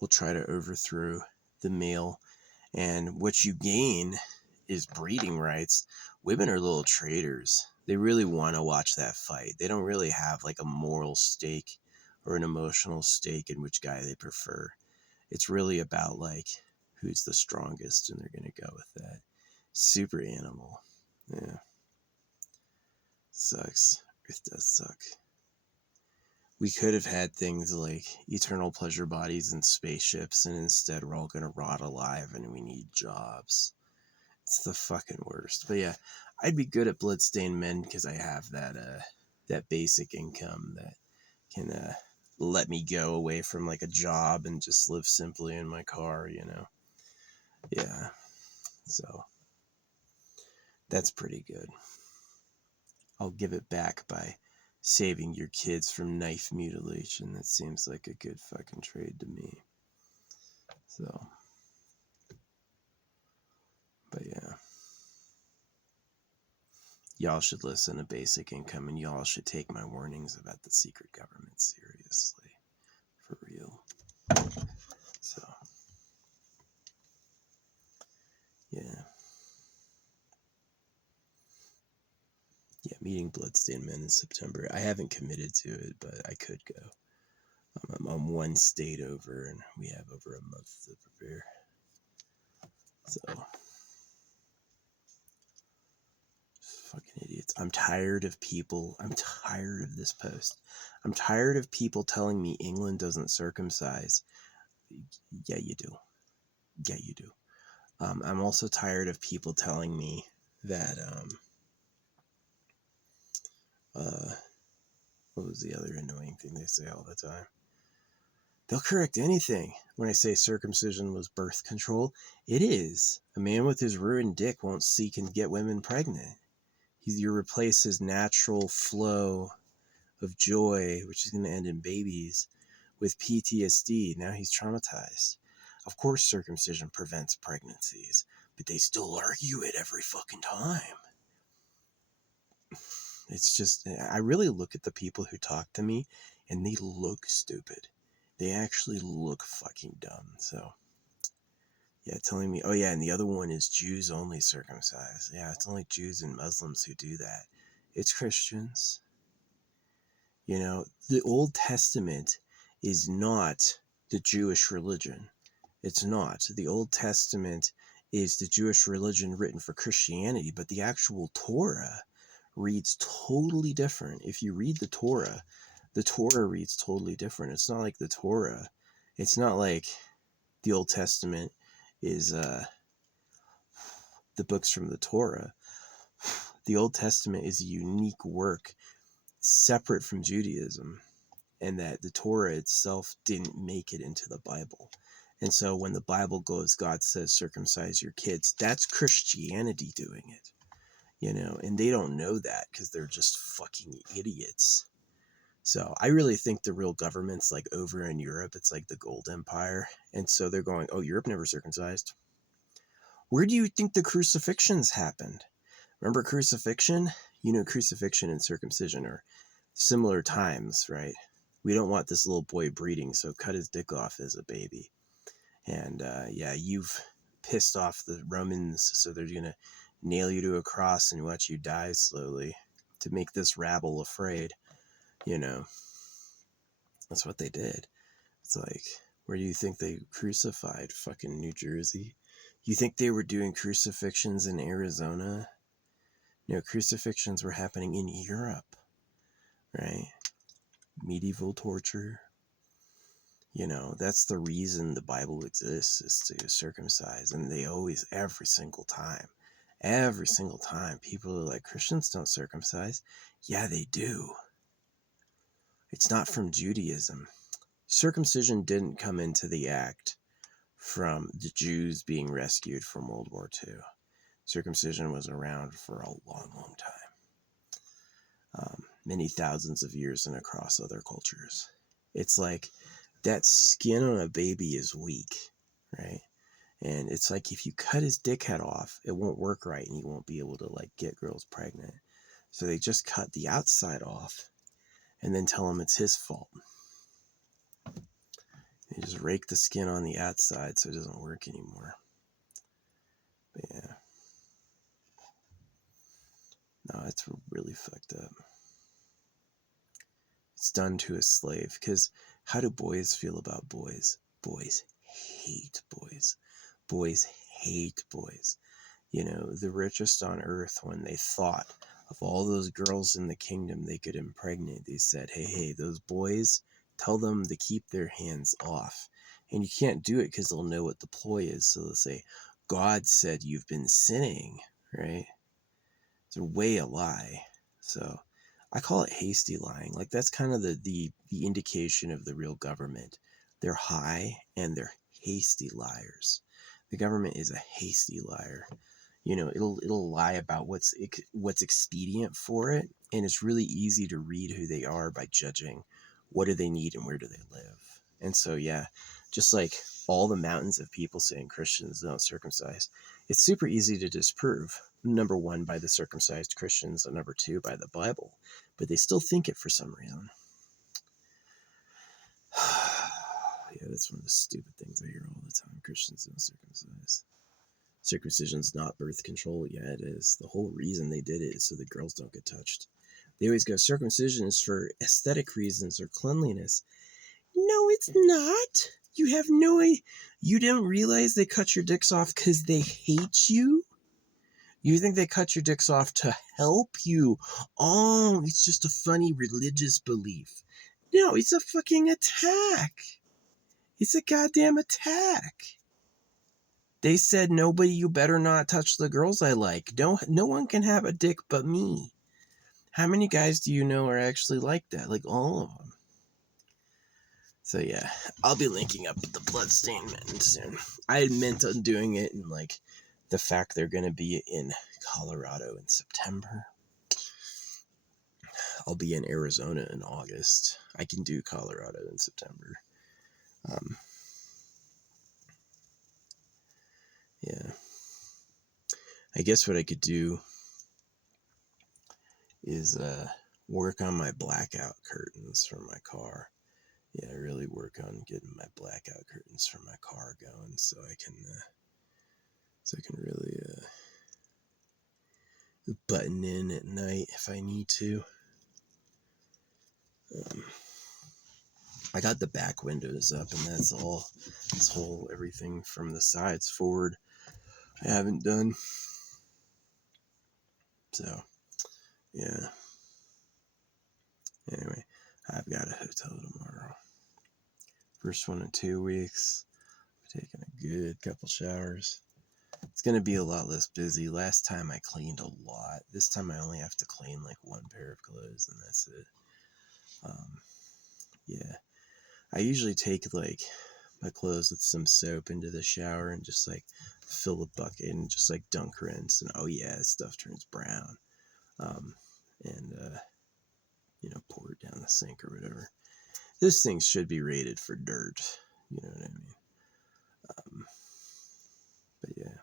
will try to overthrow the male. And what you gain is breeding rights. Women are little traitors. They really want to watch that fight. They don't really have like a moral stake or an emotional stake in which guy they prefer. It's really about like who's the strongest, and they're going to go with that. Super animal. Yeah. Sucks. It does suck. We could have had things like eternal pleasure bodies and spaceships, and instead we're all going to rot alive and we need jobs. It's the fucking worst. But yeah, I'd be good at bloodstained men because I have that basic income that can let me go away from like a job and just live simply in my car, you know. Yeah. So that's pretty good. I'll give it back by saving your kids from knife mutilation. That seems like a good fucking trade to me. So, but yeah. Y'all should listen to Basic Income, and y'all should take my warnings about the secret government seriously. For real. So, yeah. Yeah, meeting Bloodstained Men in September. I haven't committed to it, but I could go. I'm one state over, and we have over a month to prepare. So, fucking idiots. I'm tired of this post. I'm tired of people telling me England doesn't circumcise. Yeah, you do. Yeah, you do. I'm also tired of people telling me that, what was the other annoying thing they say all the time? They'll correct anything when I say circumcision was birth control. It is. A man with his ruined dick won't seek and get women pregnant. You replace his natural flow of joy, which is going to end in babies, with PTSD. Now he's traumatized. Of course, circumcision prevents pregnancies, but they still argue it every fucking time. It's just, I really look at the people who talk to me and they look stupid. They actually look fucking dumb. So, yeah, telling me, oh yeah, and the other one is Jews only circumcised. Yeah, it's only Jews and Muslims who do that. It's Christians. You know, the Old Testament is not the Jewish religion. It's not. The Old Testament is the Jewish religion written for Christianity, but the actual Torah reads totally different. If you read the Torah reads totally different. It's not like the Torah. It's not like the Old Testament is the books from the Torah. The Old Testament is a unique work separate from Judaism, and that the Torah itself didn't make it into the Bible. And so when the Bible goes, God says, circumcise your kids, that's Christianity doing it, you know, and they don't know that because they're just fucking idiots. So I really think the real government's like over in Europe. It's like the Gold Empire. And so they're going, oh, Europe never circumcised. Where do you think the crucifixions happened? Remember crucifixion? You know, crucifixion and circumcision are similar times, right? We don't want this little boy breeding, so cut his dick off as a baby. And yeah, you've pissed off the Romans, so they're going to nail you to a cross and watch you die slowly to make this rabble afraid. You know, that's what they did. It's like, where do you think they crucified? Fucking New Jersey? You think they were doing crucifixions in Arizona? No, crucifixions were happening in Europe, right? Medieval torture. You know, that's the reason the Bible exists, is to circumcise. And they always, every single time, people are like, Christians don't circumcise. Yeah, they do. It's not from Judaism. Circumcision didn't come into the act from the Jews being rescued from World War II. Circumcision was around for a long, long time. Many thousands of years and across other cultures. It's like that skin on a baby is weak, right? And it's like if you cut his dickhead off, it won't work right and he won't be able to like get girls pregnant. So they just cut the outside off and then tell him it's his fault. They just rake the skin on the outside so it doesn't work anymore. But yeah. No, it's really fucked up. It's done to a slave. Because how do boys feel about boys? Boys hate boys. Boys hate boys. You know, the richest on earth, when they thought of all those girls in the kingdom they could impregnate, they said, hey, those boys, tell them to keep their hands off. And you can't do it because they'll know what the ploy is. So they'll say, God said you've been sinning, right? It's a way a lie. So I call it hasty lying. Like that's kind of the indication of the real government. They're high and they're hasty liars. The government is a hasty liar. You know, it'll lie about what's expedient for it, and it's really easy to read who they are by judging what do they need and where do they live. And so yeah, just like all the mountains of people saying Christians don't circumcise, it's super easy to disprove. Number one, by the circumcised Christians, and number two, by the Bible. But they still think it for some reason. Yeah, that's one of the stupid things I hear all the time. Christians don't circumcise. Circumcision's not birth control. Yeah, it is. The whole reason they did it is so the girls don't get touched. They always go, circumcision is for aesthetic reasons or cleanliness. No, it's not. You have no idea. You don't realize they cut your dicks off because they hate you? You think they cut your dicks off to help you? Oh, it's just a funny religious belief. No, it's a fucking attack. It's a goddamn attack. They said, nobody, you better not touch the girls I like. No one can have a dick but me. How many guys do you know are actually like that? Like all of them. So yeah, I'll be linking up with the Bloodstained Men soon. I had meant on doing it, and like the fact they're going to be in Colorado in September. I'll be in Arizona in August. I can do Colorado in September. Yeah. I guess what I could do is work on my blackout curtains for my car. Yeah, really work on getting my blackout curtains for my car going, so I can really button in at night if I need to. I got the back windows up, and that's all. This whole everything from the sides forward I haven't done. So yeah. Anyway, I've got a hotel tomorrow. First one in 2 weeks. I'm taking a good couple showers. It's going to be a lot less busy. Last time I cleaned a lot. This time I only have to clean like one pair of clothes, and that's it. Yeah. I usually take like my clothes with some soap into the shower and just like fill the bucket and just like dunk rinse, and oh yeah, stuff turns brown. And pour it down the sink or whatever. Those things should be rated for dirt. You know what I mean? But yeah.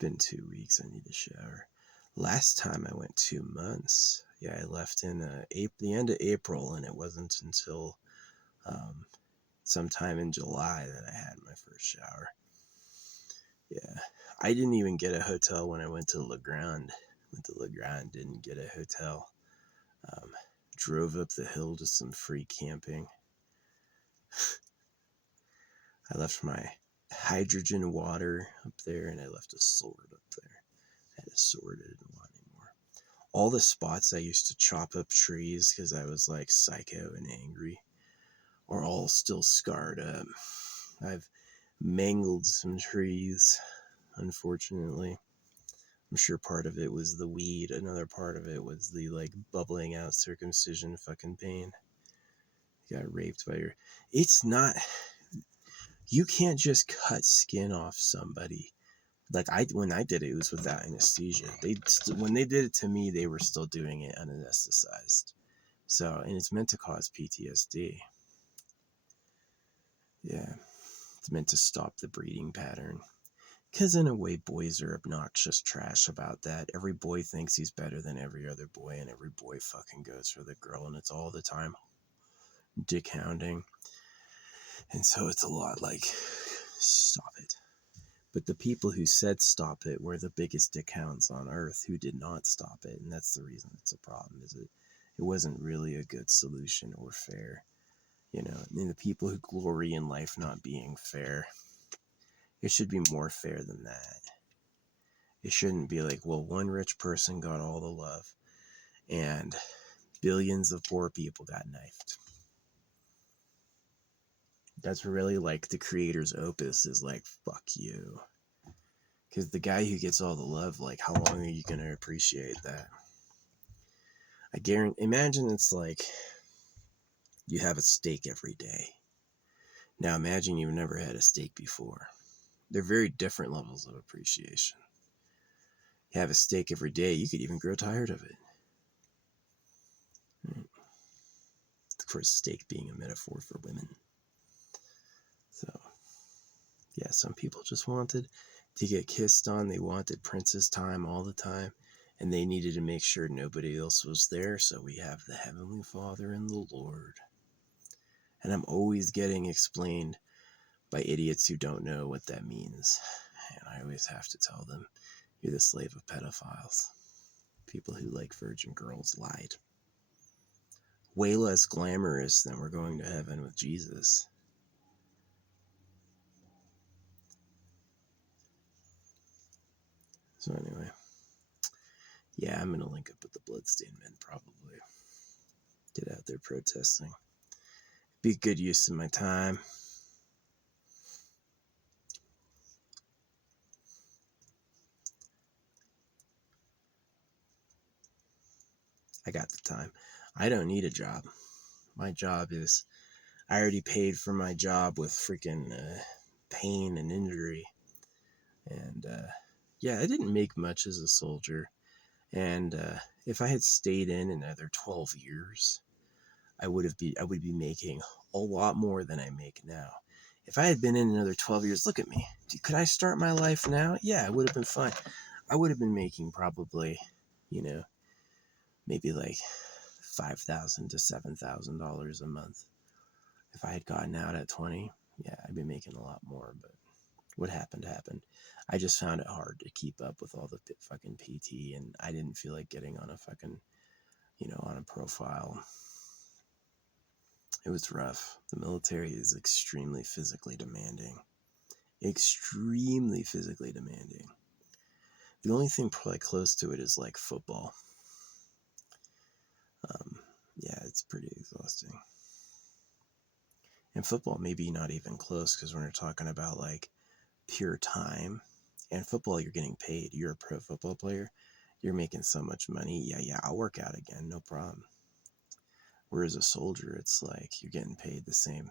been 2 weeks. I need a shower. Last time I went 2 months. Yeah, I left in the end of April, and it wasn't until sometime in July that I had my first shower. Yeah, I didn't even get a hotel when I went to La Grande. Didn't get a hotel. Drove up the hill to some free camping. I left my hydrogen water up there, and I left a sword up there. I had a sword, I didn't want anymore. All the spots I used to chop up trees because I was like psycho and angry are all still scarred up. I've mangled some trees, unfortunately. I'm sure part of it was the weed. Another part of it was the like bubbling out circumcision fucking pain. You got raped by your... It's not... You can't just cut skin off somebody. Like when I did it, it was without anesthesia. When they did it to me, they were still doing it unanesthetized. So, and it's meant to cause PTSD. Yeah, it's meant to stop the breeding pattern. Because in a way, boys are obnoxious trash about that. Every boy thinks he's better than every other boy, and every boy fucking goes for the girl, and it's all the time dick hounding. And so it's a lot like, stop it. But the people who said stop it were the biggest dick hounds on earth who did not stop it, and that's the reason it's a problem, is it wasn't really a good solution or fair. You know, and the people who glory in life not being fair, it should be more fair than that. It shouldn't be like, well, one rich person got all the love and billions of poor people got knifed. That's really like the creator's opus is like, fuck you. Because the guy who gets all the love, like, how long are you going to appreciate that? Imagine it's like you have a steak every day. Now imagine you've never had a steak before. They're very different levels of appreciation. You have a steak every day, you could even grow tired of it. Of course, steak being a metaphor for women. So, yeah, some people just wanted to get kissed on. They wanted princess time all the time. And they needed to make sure nobody else was there. So we have the Heavenly Father and the Lord. And I'm always getting explained by idiots who don't know what that means. And I always have to tell them, you're the slave of pedophiles. People who like virgin girls lied. Way less glamorous than we're going to heaven with Jesus. So anyway, yeah, I'm going to link up with the Bloodstained Men probably. Get out there protesting. Be good use of my time. I got the time. I don't need a job. My job is, I already paid for my job with freaking pain and injury. And yeah, I didn't make much as a soldier. And if I had stayed in another 12 years, I would be making a lot more than I make now. If I had been in another 12 years, look at me. Could I start my life now? Yeah, it would have been fine. I would have been making probably, maybe like $5,000 to $7,000 a month. If I had gotten out at 20, yeah, I'd be making a lot more. But what happened happened. I just found it hard to keep up with all the fucking PT, and I didn't feel like getting on a fucking, on a profile. It was rough. The military is extremely physically demanding. Extremely physically demanding. The only thing probably close to it is like football. Yeah, it's pretty exhausting. And football, maybe not even close, because when you're talking about like pure time, and football, you're getting paid. You're a pro football player. You're making so much money. Yeah, I'll work out again, no problem. Whereas a soldier, it's like you're getting paid the same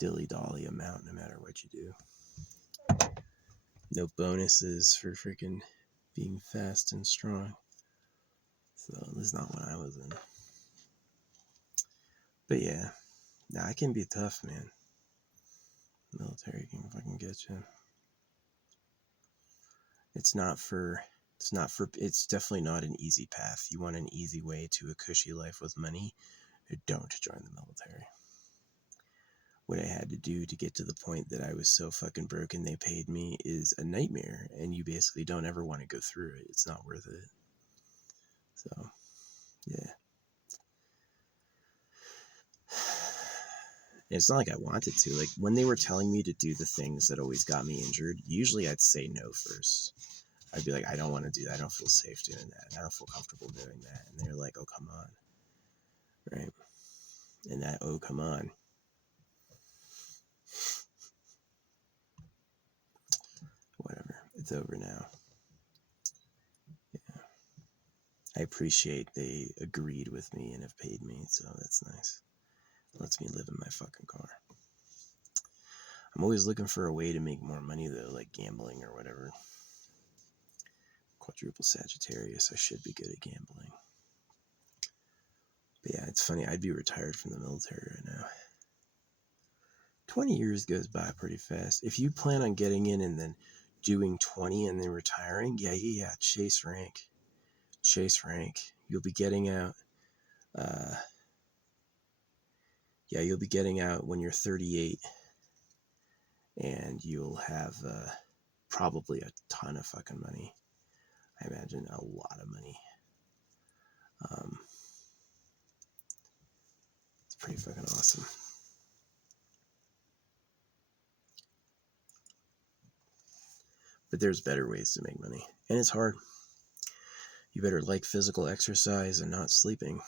dilly-dally amount no matter what you do. No bonuses for freaking being fast and strong. So this is not what I was in. But yeah, it can be tough, man. Military can fucking get you. It's not for, it's definitely not an easy path. You want an easy way to a cushy life with money, don't join the military. What I had to do to get to the point that I was so fucking broken they paid me is a nightmare, and you basically don't ever want to go through it. It's not worth it. So, yeah. And it's not like I wanted to. Like, when they were telling me to do the things that always got me injured, usually I'd say no first. I'd be like, I don't want to do that. I don't feel safe doing that. I don't feel comfortable doing that. And they're like, oh, come on. Right? And that, oh, come on. Whatever. It's over now. Yeah. I appreciate they agreed with me and have paid me, so that's nice. It lets me live in my fucking car. I'm always looking for a way to make more money, though, like gambling or whatever. Quadruple Sagittarius, I should be good at gambling. But yeah, it's funny, I'd be retired from the military right now. 20 years goes by pretty fast. If you plan on getting in and then doing 20 and then retiring, yeah, chase rank. You'll be getting out, you'll be getting out when you're 38, and you'll have probably a ton of fucking money. I imagine a lot of money. It's pretty fucking awesome. But there's better ways to make money, and it's hard. You better like physical exercise and not sleeping.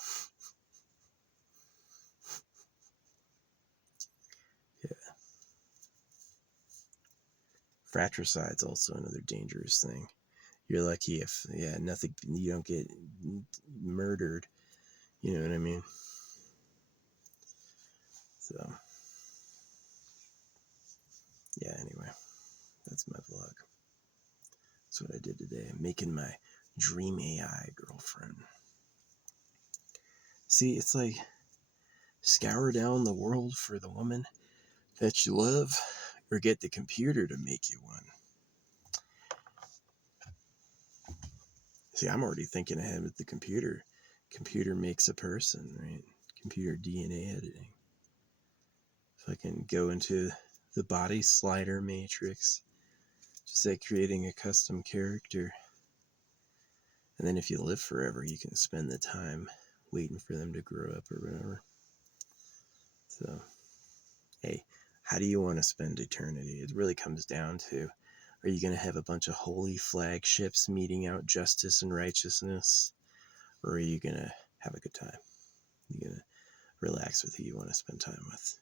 Yeah. Fratricide's also another dangerous thing. You're lucky if, nothing, you don't get murdered. You know what I mean? So, yeah, anyway, that's my vlog. That's what I did today. I'm making my dream AI girlfriend. See, it's like, scour down the world for the woman that you love, or get the computer to make you one. See, I'm already thinking ahead with the computer. Computer makes a person, right? Computer DNA editing. If I can go into the body slider matrix, just like creating a custom character. And then if you live forever, you can spend the time waiting for them to grow up or whatever. So, hey, how do you want to spend eternity? It really comes down to, are you going to have a bunch of holy flagships meeting out justice and righteousness? Or are you going to have a good time? You're going to relax with who you want to spend time with?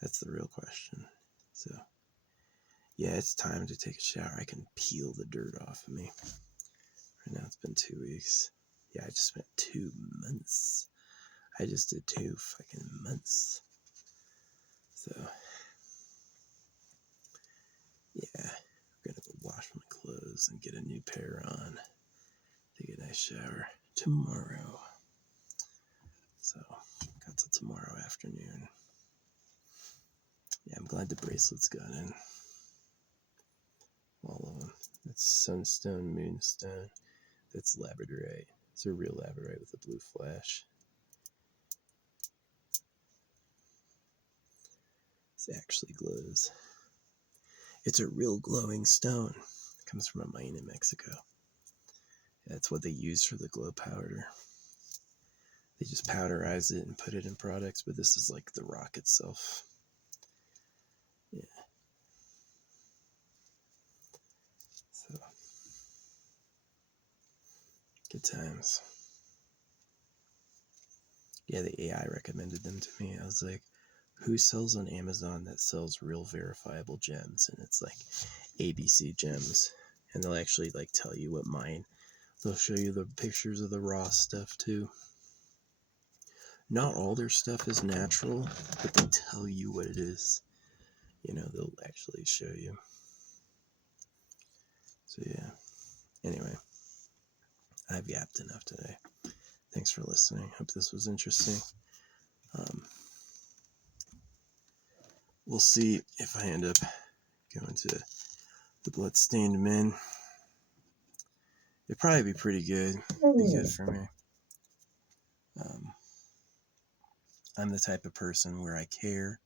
That's the real question. So, yeah, it's time to take a shower. I can peel the dirt off of me. Right now it's been 2 weeks. Yeah, I just spent 2 months. I just did 2 fucking months. So, yeah, I'm gonna go wash my clothes and get a new pair on. Take a nice shower tomorrow. So, got till tomorrow afternoon. Yeah, I'm glad the bracelets got in. All of them. That's sunstone, moonstone. That's labradorite. It's a real labradorite with a blue flash. It actually glows. It's a real glowing stone. It comes from a mine in Mexico. That's what they use for the glow powder. They just powderize it and put it in products, but this is like the rock itself. Yeah. So, good times. Yeah, the AI recommended them to me. I was like, who sells on Amazon that sells real verifiable gems? And it's like ABC Gems. And they'll actually like tell you what mine. They'll show you the pictures of the raw stuff too. Not all their stuff is natural, but they tell you what it is. You know, they'll actually show you. So yeah. Anyway, I've yapped enough today. Thanks for listening. Hope this was interesting. We'll see if I end up going to The Bloodstained Men. It'd probably be pretty good. Be good for me. I'm the type of person where I care.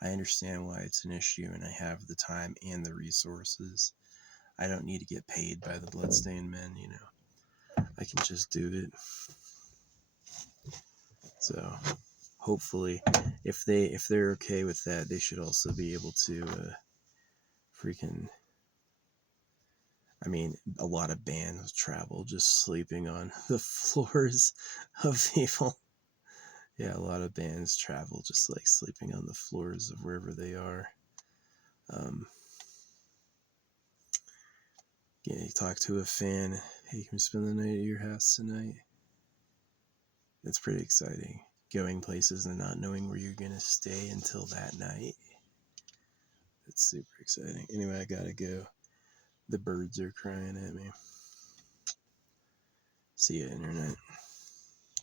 I understand why it's an issue, and I have the time and the resources. I don't need to get paid by the Bloodstained Men, you know. I can just do it. So hopefully, if they're okay with that, they should also be able to freaking. I mean, a lot of bands travel just sleeping on the floors of people. Yeah, a lot of bands travel just like sleeping on the floors of wherever they are. Yeah, you talk to a fan, hey, can we spend the night at your house tonight? It's pretty exciting. Going places and not knowing where you're going to stay until that night. It's super exciting. Anyway, I gotta go. The birds are crying at me. See ya, internet.